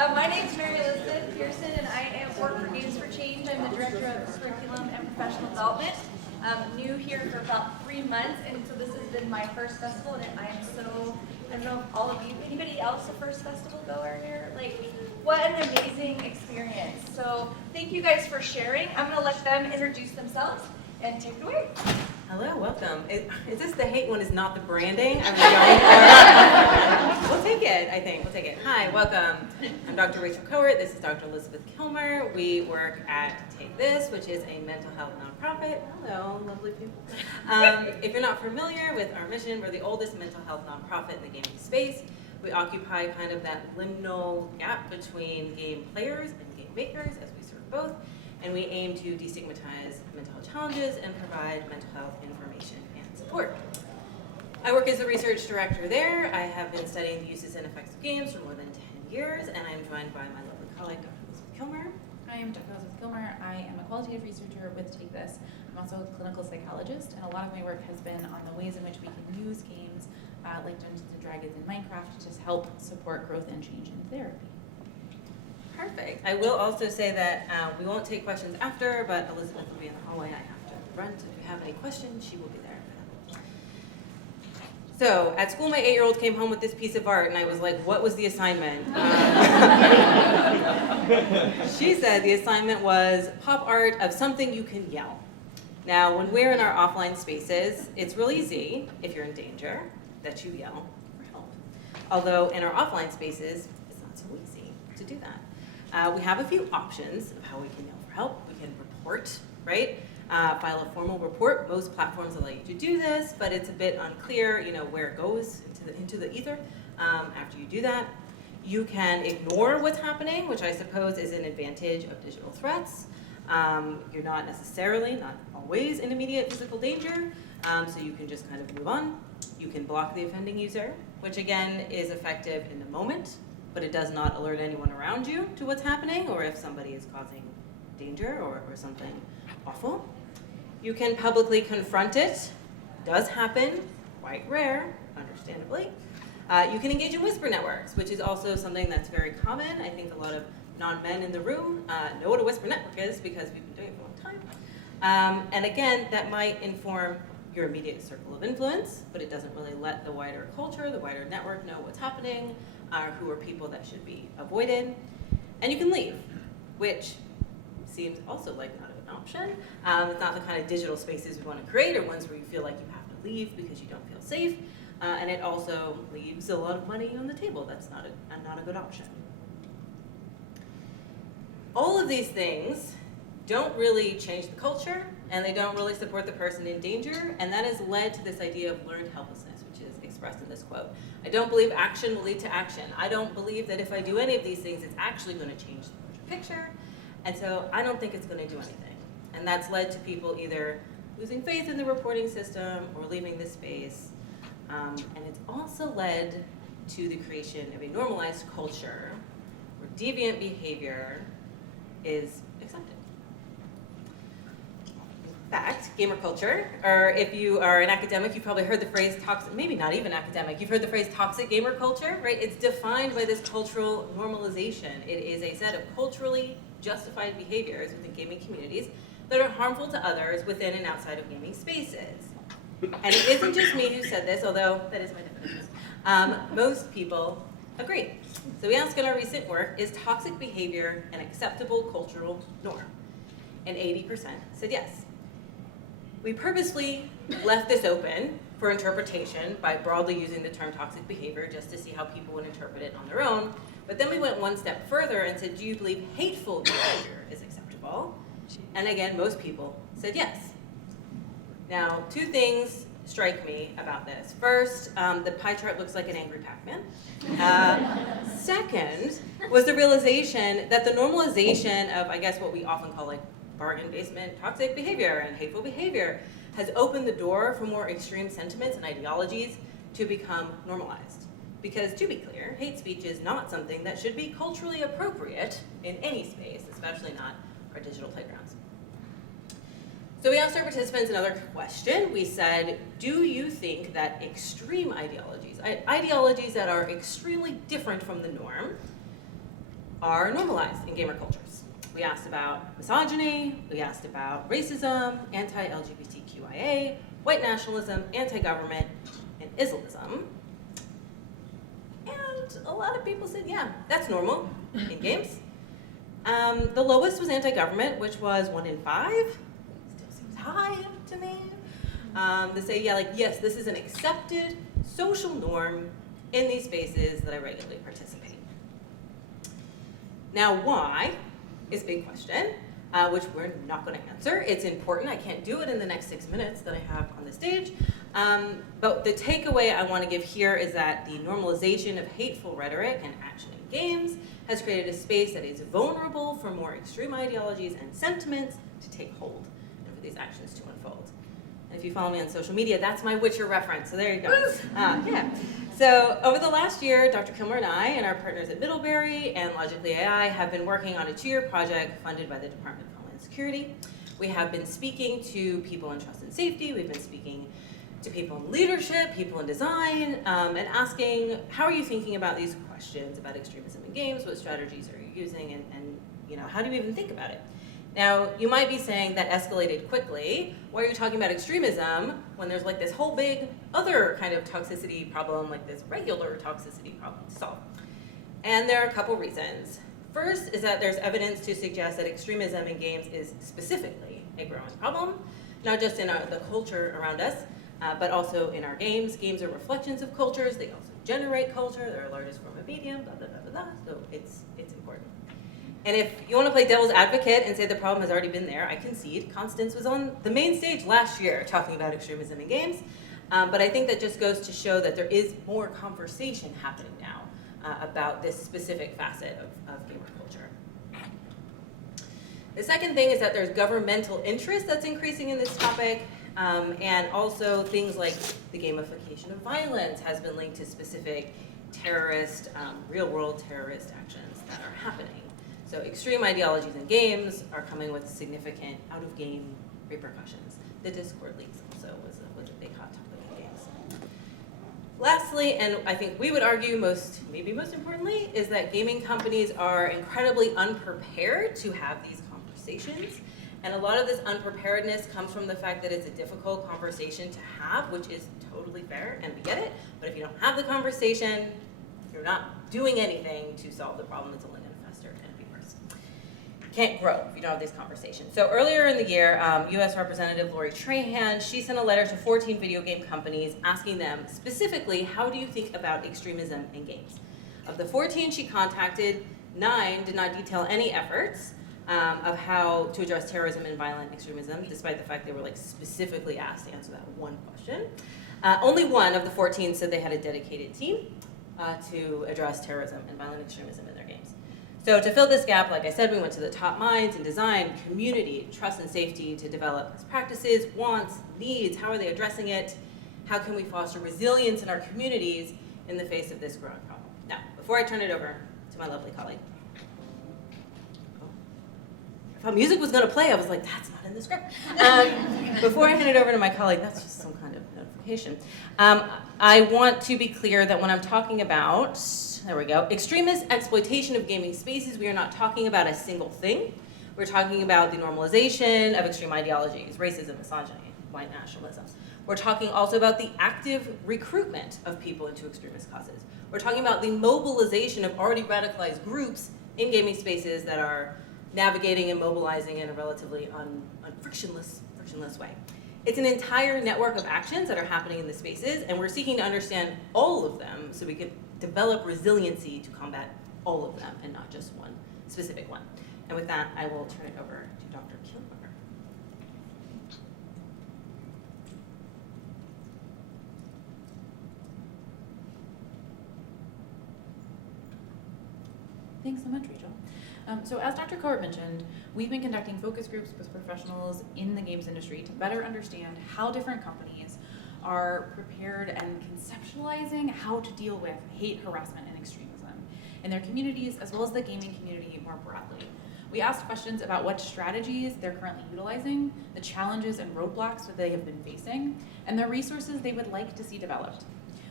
My name is Mary Elizabeth Pearson, and I work for Games for Change. I'm the Director of Curriculum and Professional Development. I'm new here for about 3 months, and so this has been my first festival, and I am so, I don't know if all of you, anybody else a first festival goer here? Like, what an amazing experience. So thank you guys for sharing. I'm going to let them introduce themselves and take it away. Hello, welcome. Is this the hate one is not the branding I'm going for? We'll take it, I think. We'll take it. Hi, welcome. I'm Dr. Rachel Kowert. This is Dr. Elizabeth Kilmer. We work at Take This, which is a mental health nonprofit. Hello, lovely people. If you're not familiar with our mission, we're the oldest mental health nonprofit in the gaming space. We occupy kind of that liminal gap between game players and game makers as we serve both. And we aim to destigmatize mental health challenges and provide mental health information and support. I work as a research director there. I have been studying the uses and effects of games for more than 10 years, and I'm joined by my lovely colleague, Dr. Elizabeth Kilmer. I am Dr. Elizabeth Kilmer. I am a qualitative researcher with Take This. I'm also a clinical psychologist, and a lot of my work has been on the ways in which we can use games like Dungeons & Dragons and Minecraft to help support growth and change in therapy. Perfect. I will also say that we won't take questions after, but Elizabeth will be in the hallway. I have to run, so if you have any questions, she will be there. So at school, my 8-year-old came home with this piece of art, and I was like, what was the assignment? She said the assignment was pop art of something you can yell. Now, when we're in our offline spaces, it's real easy, if you're in danger, that you yell for help. Although in our offline spaces, it's not so easy to do that. We have a few options of how we can yell for help. We can report, right? File a formal report. Most platforms allow you to do this, but it's a bit unclear, where it goes into the ether after you do that. You can ignore what's happening, which I suppose is an advantage of digital threats. You're not always in immediate physical danger, so you can just kind of move on. You can block the offending user, which again is effective in the moment, but it does not alert anyone around you to what's happening or if somebody is causing danger or something awful. You can publicly confront it. Does happen, quite rare, understandably. You can engage in whisper networks, which is also something that's very common. I think a lot of non-men in the room know what a whisper network is because we've been doing it for a long time. And again, that might inform your immediate circle of influence, but it doesn't really let the wider culture, the wider network know what's happening, who are people that should be avoided. And you can leave, which seems also like not an option. It's not the kind of digital spaces we want to create or ones where you feel like you have to leave because you don't feel safe. And it also leaves a lot of money on the table. That's not a good option. All of these things don't really change the culture, and they don't really support the person in danger, and that has led to this idea of learned helplessness, which is expressed in this quote. I don't believe action will lead to action. I don't believe that if I do any of these things, it's actually going to change the larger picture, and so I don't think it's going to do anything. And that's led to people either losing faith in the reporting system or leaving this space, and it's also led to the creation of a normalized culture where deviant behavior is accepted. In fact, gamer culture, or if you are an academic, you've probably heard the phrase toxic, maybe not even academic, you've heard the phrase toxic gamer culture, right? It's defined by this cultural normalization. It is a set of culturally justified behaviors within gaming communities that are harmful to others within and outside of gaming spaces. And it isn't just me who said this, although that is my definition. Most people agree. So we asked in our recent work, is toxic behavior an acceptable cultural norm? And 80% said yes. We purposely left this open for interpretation by broadly using the term toxic behavior just to see how people would interpret it on their own. But then we went one step further and said, do you believe hateful behavior is acceptable? And again, most people said yes. Now, two things strike me about this. First, the pie chart looks like an angry Pac-Man. Second was the realization that the normalization of, I guess, what we often call like bargain basement toxic behavior and hateful behavior has opened the door for more extreme sentiments and ideologies to become normalized. Because to be clear, hate speech is not something that should be culturally appropriate in any space, especially not our digital playgrounds. So we asked our participants another question. We said, do you think that extreme ideologies that are extremely different from the norm, are normalized in gamer cultures. We asked about misogyny, we asked about racism, anti-LGBTQIA, white nationalism, anti-government, and Islamism. And a lot of people said, yeah, that's normal in games. The lowest was anti-government, which was 1 in 5. Still seems high to me. They say, yeah, like, yes, this is an accepted social norm in these spaces that I regularly participate. Now, why is a big question, which we're not going to answer. It's important. I can't do it in the next 6 minutes that I have on the stage. But the takeaway I want to give here is that the normalization of hateful rhetoric and action in games has created a space that is vulnerable for more extreme ideologies and sentiments to take hold and for these actions to unfold. And if you follow me on social media, that's my Witcher reference, so there you go. Yeah. So over the last year, Dr. Kilmer and I and our partners at Middlebury and Logically AI have been working on a 2-year project funded by the Department of Homeland Security. We have been speaking to people in trust and safety. We've been speaking to people in leadership, people in design, and asking, how are you thinking about these questions about extremism in games? What strategies are you using? And you know, how do you even think about it? Now, you might be saying that escalated quickly. Why are you talking about extremism when there's like this whole big other kind of toxicity problem, like this regular toxicity problem to solve? And there are a couple reasons. First is that there's evidence to suggest that extremism in games is specifically a growing problem, not just in the culture around us, but also in our games. Games are reflections of cultures. They also generate culture. They're our largest form of medium, blah, blah, blah, blah, blah. So it's important. And if you want to play devil's advocate and say the problem has already been there, I concede. Constance was on the main stage last year talking about extremism in games. But I think that just goes to show that there is more conversation happening now about this specific facet of gamer culture. The second thing is that there's governmental interest that's increasing in this topic. And also things like the gamification of violence has been linked to specific terrorist, real-world terrorist actions that are happening. So extreme ideologies in games are coming with significant out-of-game repercussions. The Discord leaks also was a big hot topic in games. Lastly, and I think we would argue maybe most importantly, is that gaming companies are incredibly unprepared to have these conversations. And a lot of this unpreparedness comes from the fact that it's a difficult conversation to have, which is totally fair, and we get it. But if you don't have the conversation, you're not doing anything to solve the problem. It's only going to fester and be worse. You can't grow if you don't have these conversations. So earlier in the year, U.S. Representative Lori Trahan, she sent a letter to 14 video game companies asking them specifically, how do you think about extremism in games? Of the 14 she contacted, 9 did not detail any efforts of how to address terrorism and violent extremism, despite the fact they were like specifically asked to answer that one question. Only 1 of the 14 said they had a dedicated team to address terrorism and violent extremism in their games. So to fill this gap, like I said, we went to the top minds in design, community, trust and safety to develop best practices, wants, needs, how are they addressing it? How can we foster resilience in our communities in the face of this growing problem? Now, before I turn it over to my lovely colleague, I thought music was going to play. I was like, that's not in the script. Before I hand it over to my colleague, that's just some kind of notification. I want to be clear that when I'm talking about, there we go, extremist exploitation of gaming spaces, we are not talking about a single thing. We're talking about the normalization of extreme ideologies, racism, misogyny, white nationalism. We're talking also about the active recruitment of people into extremist causes. We're talking about the mobilization of already radicalized groups in gaming spaces that are navigating and mobilizing in a relatively frictionless way. It's an entire network of actions that are happening in the spaces, and we're seeking to understand all of them so we can develop resiliency to combat all of them and not just one specific one. And with that, I will turn it over to Dr. Kilmer. Thanks so much, Rachel. So as Dr. Kowert mentioned, we've been conducting focus groups with professionals in the games industry to better understand how different companies are prepared and conceptualizing how to deal with hate, harassment, and extremism in their communities, as well as the gaming community more broadly. We asked questions about what strategies they're currently utilizing, the challenges and roadblocks that they have been facing, and the resources they would like to see developed.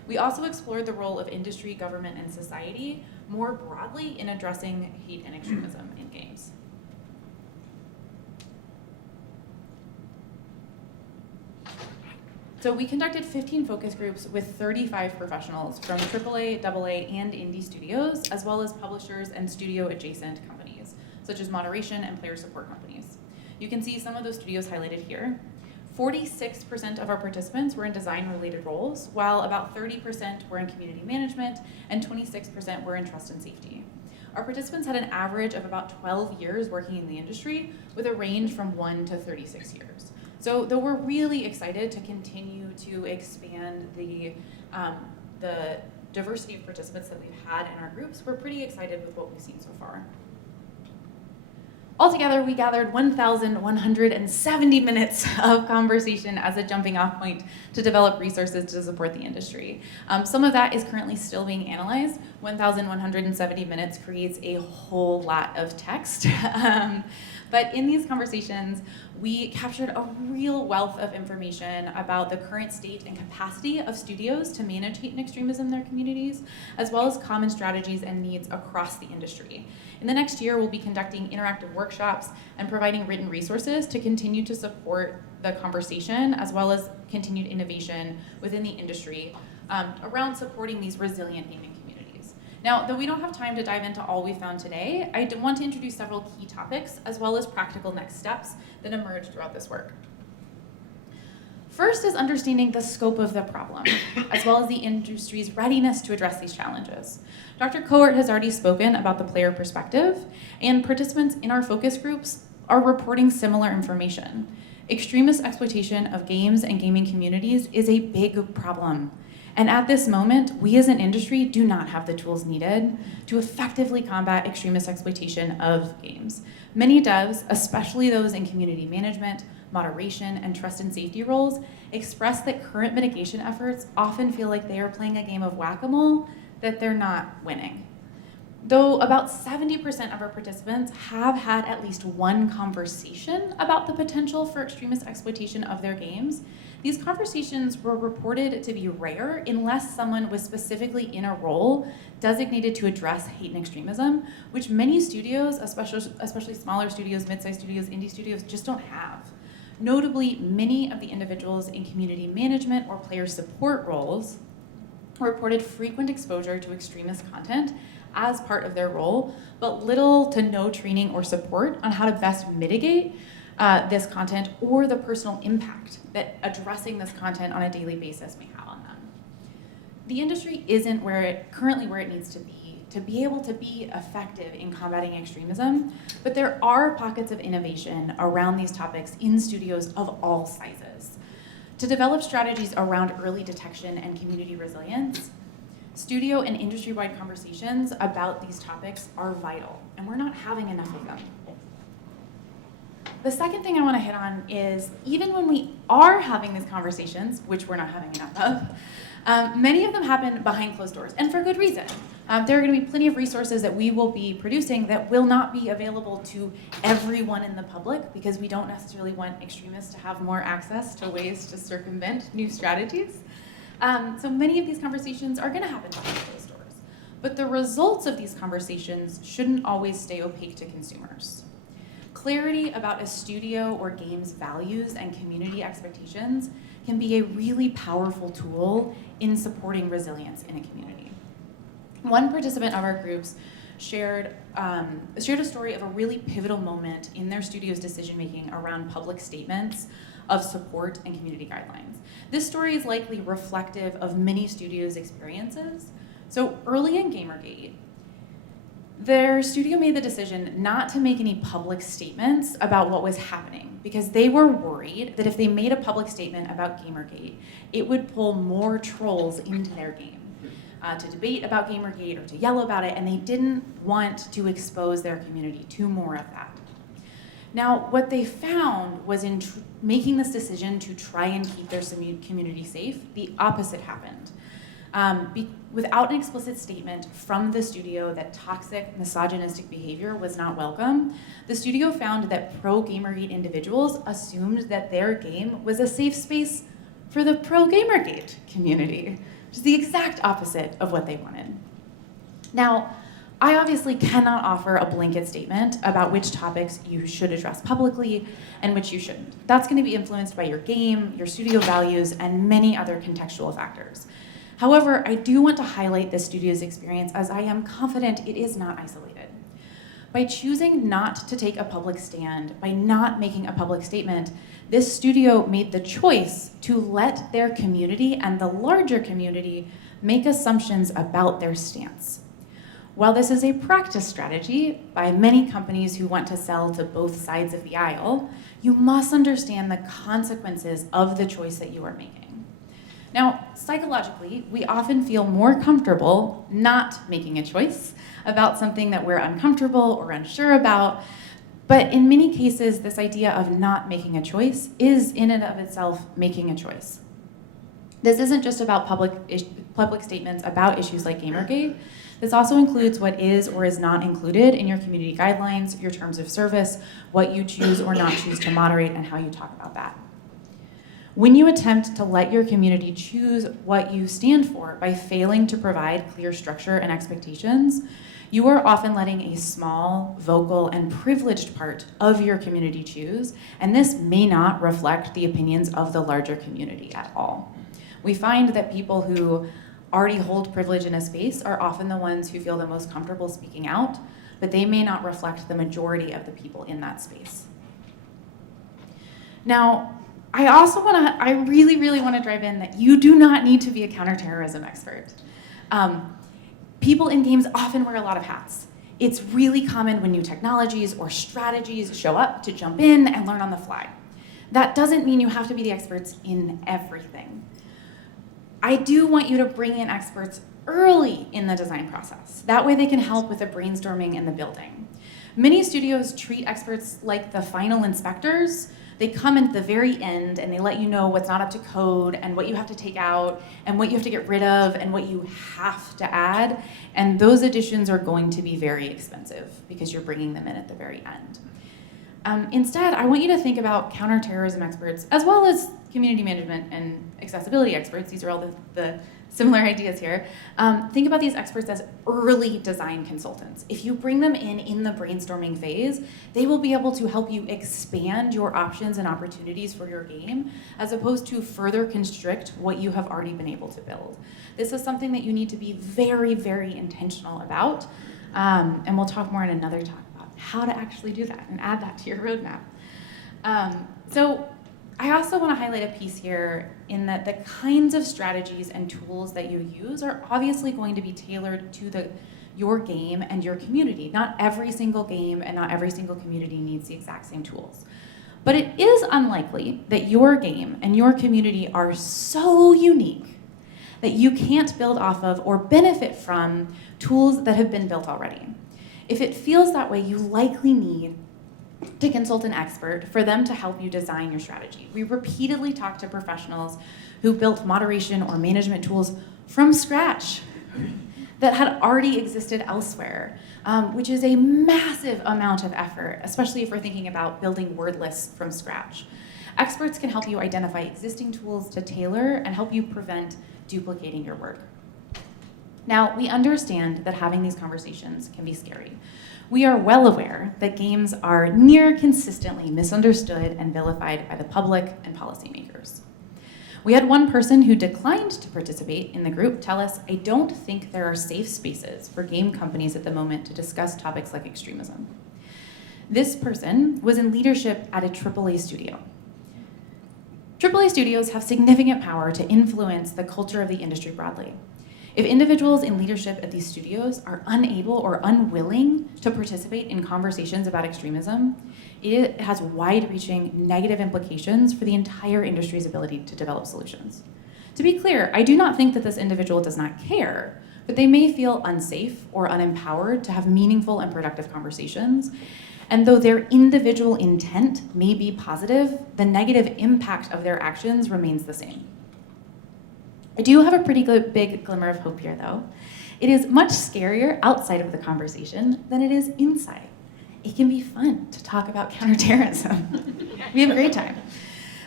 We also explored the role of industry, government, and society more broadly in addressing hate and extremism in games. So we conducted 15 focus groups with 35 professionals from AAA, AA, and indie studios, as well as publishers and studio-adjacent companies, such as moderation and player support companies. You can see some of those studios highlighted here. 46% of our participants were in design-related roles, while about 30% were in community management, and 26% were in trust and safety. Our participants had an average of about 12 years working in the industry, with a range from 1 to 36 years. So though we're really excited to continue to expand the diversity of participants that we've had in our groups, we're pretty excited with what we've seen so far. Altogether, we gathered 1,170 minutes of conversation as a jumping off point to develop resources to support the industry. Some of that is currently still being analyzed. 1,170 minutes creates a whole lot of text. But in these conversations, we captured a real wealth of information about the current state and capacity of studios to manage hate and extremism in their communities, as well as common strategies and needs across the industry. In the next year, we'll be conducting interactive workshops and providing written resources to continue to support the conversation, as well as continued innovation within the industry around supporting these resilient gaming communities. Now, though we don't have time to dive into all we found today, I want to introduce several key topics, as well as practical next steps that emerged throughout this work. First is understanding the scope of the problem, as well as the industry's readiness to address these challenges. Dr. Kowert has already spoken about the player perspective, and participants in our focus groups are reporting similar information. Extremist exploitation of games and gaming communities is a big problem. And at this moment, we as an industry do not have the tools needed to effectively combat extremist exploitation of games. Many devs, especially those in community management, moderation, and trust and safety roles, express that current mitigation efforts often feel like they are playing a game of whack-a-mole that they're not winning. Though about 70% of our participants have had at least one conversation about the potential for extremist exploitation of their games, these conversations were reported to be rare unless someone was specifically in a role designated to address hate and extremism, which many studios, especially smaller studios, mid-sized studios, indie studios, just don't have. Notably, many of the individuals in community management or player support roles reported frequent exposure to extremist content as part of their role, but little to no training or support on how to best mitigate this content or the personal impact that addressing this content on a daily basis may have on them. The industry isn't currently where it needs to be able to be effective in combating extremism, but there are pockets of innovation around these topics in studios of all sizes. To develop strategies around early detection and community resilience, studio and industry-wide conversations about these topics are vital, and we're not having enough of them. The second thing I want to hit on is, even when we are having these conversations, which we're not having enough of, many of them happen behind closed doors, and for good reason. There are going to be plenty of resources that we will be producing that will not be available to everyone in the public, because we don't necessarily want extremists to have more access to ways to circumvent new strategies. So many of these conversations are going to happen behind closed doors. But the results of these conversations shouldn't always stay opaque to consumers. Clarity about a studio or game's values and community expectations can be a really powerful tool in supporting resilience in a community. One participant of our groups shared a story of a really pivotal moment in their studio's decision-making around public statements of support and community guidelines. This story is likely reflective of many studios' experiences. So early in Gamergate, their studio made the decision not to make any public statements about what was happening, because they were worried that if they made a public statement about Gamergate, it would pull more trolls into their game to debate about Gamergate or to yell about it, and they didn't want to expose their community to more of that. Now, what they found was in making this decision to try and keep their community safe, the opposite happened. Without an explicit statement from the studio that toxic, misogynistic behavior was not welcome, the studio found that pro-Gamergate individuals assumed that their game was a safe space for the pro-Gamergate community. which is the exact opposite of what they wanted. Now, I obviously cannot offer a blanket statement about which topics you should address publicly and which you shouldn't. That's going to be influenced by your game, your studio values, and many other contextual factors. However, I do want to highlight this studio's experience as I am confident it is not isolated. By choosing not to take a public stand, by not making a public statement, this studio made the choice to let their community and the larger community make assumptions about their stance. While this is a practice strategy by many companies who want to sell to both sides of the aisle, you must understand the consequences of the choice that you are making. Now, psychologically, we often feel more comfortable not making a choice about something that we're uncomfortable or unsure about, but in many cases, this idea of not making a choice is in and of itself making a choice. This isn't just about public statements about issues like Gamergate. This also includes what is or is not included in your community guidelines, your terms of service, what you choose or not choose to moderate, and how you talk about that. When you attempt to let your community choose what you stand for by failing to provide clear structure and expectations, you are often letting a small, vocal, and privileged part of your community choose, and this may not reflect the opinions of the larger community at all. We find that people who already hold privilege in a space are often the ones who feel the most comfortable speaking out, but they may not reflect the majority of the people in that space. Now, I really want to drive in that you do not need to be a counterterrorism expert. People in games often wear a lot of hats. It's really common when new technologies or strategies show up to jump in and learn on the fly. That doesn't mean you have to be the experts in everything. I do want you to bring in experts early in the design process. That way they can help with the brainstorming and the building. Many studios treat experts like the final inspectors. They come in at the very end and they let you know what's not up to code and what you have to take out and what you have to get rid of and what you have to add. And those additions are going to be very expensive because you're bringing them in at the very end. Instead, I want you to think about counterterrorism experts as well as community management and accessibility experts. These are all the similar ideas here. Think about these experts as early design consultants. If you bring them in the brainstorming phase, they will be able to help you expand your options and opportunities for your game, as opposed to further constrict what you have already been able to build. This is something that you need to be very, very intentional about, and we'll talk more in another talk about how to actually do that and add that to your roadmap. So I also want to highlight a piece here in that the kinds of strategies and tools that you use are obviously going to be tailored to your game and your community. Not every single game and not every single community needs the exact same tools. But it is unlikely that your game and your community are so unique that you can't build off of or benefit from tools that have been built already. If it feels that way, you likely need to consult an expert for them to help you design your strategy. We repeatedly talk to professionals who built moderation or management tools from scratch that had already existed elsewhere, which is a massive amount of effort, especially if we're thinking about building word lists from scratch. Experts can help you identify existing tools to tailor and help you prevent duplicating your work. Now, we understand that having these conversations can be scary. We are well aware that games are near consistently misunderstood and vilified by the public and policymakers. We had one person who declined to participate in the group tell us, "I don't think there are safe spaces for game companies at the moment to discuss topics like extremism." This person was in leadership at a AAA studio. AAA studios have significant power to influence the culture of the industry broadly. If individuals in leadership at these studios are unable or unwilling to participate in conversations about extremism, it has wide-reaching negative implications for the entire industry's ability to develop solutions. To be clear, I do not think that this individual does not care, but they may feel unsafe or unempowered to have meaningful and productive conversations. And though their individual intent may be positive, the negative impact of their actions remains the same. I do have a pretty big glimmer of hope here, though. It is much scarier outside of the conversation than it is inside. It can be fun to talk about counterterrorism. We have a great time.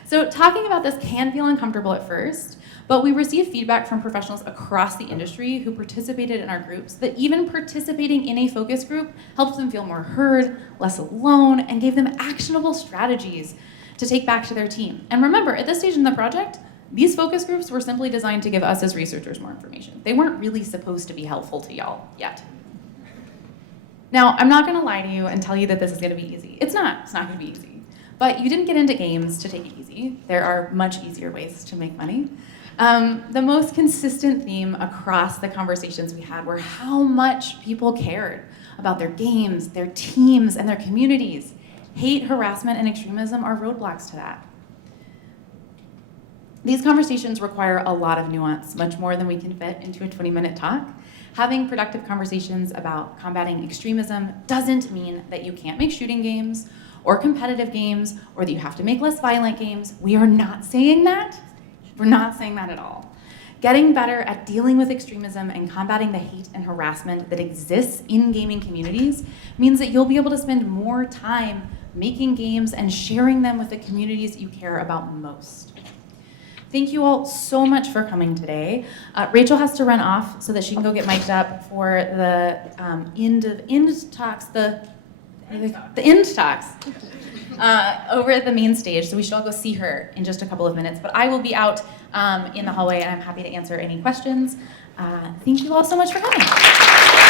So talking about this can feel uncomfortable at first, but we received feedback from professionals across the industry who participated in our groups that even participating in a focus group helped them feel more heard, less alone, and gave them actionable strategies to take back to their team. And remember, at this stage in the project, these focus groups were simply designed to give us as researchers more information. They weren't really supposed to be helpful to y'all yet. Now, I'm not gonna lie to you and tell you that this is gonna be easy. It's not gonna be easy. But you didn't get into games to take it easy. There are much easier ways to make money. The most consistent theme across the conversations we had were how much people cared about their games, their teams, and their communities. Hate, harassment, and extremism are roadblocks to that. These conversations require a lot of nuance, much more than we can fit into a 20-minute talk. Having productive conversations about combating extremism doesn't mean that you can't make shooting games or competitive games or that you have to make less violent games. We are not saying that. We're not saying that at all. Getting better at dealing with extremism and combating the hate and harassment that exists in gaming communities means that you'll be able to spend more time making games and sharing them with the communities you care about most. Thank you all so much for coming today. Rachel has to run off so that she can go get mic'd up for the end talks over at the main stage. So we should all go see her in just a couple of minutes. But I will be out in the hallway and I'm happy to answer any questions. Thank you all so much for coming.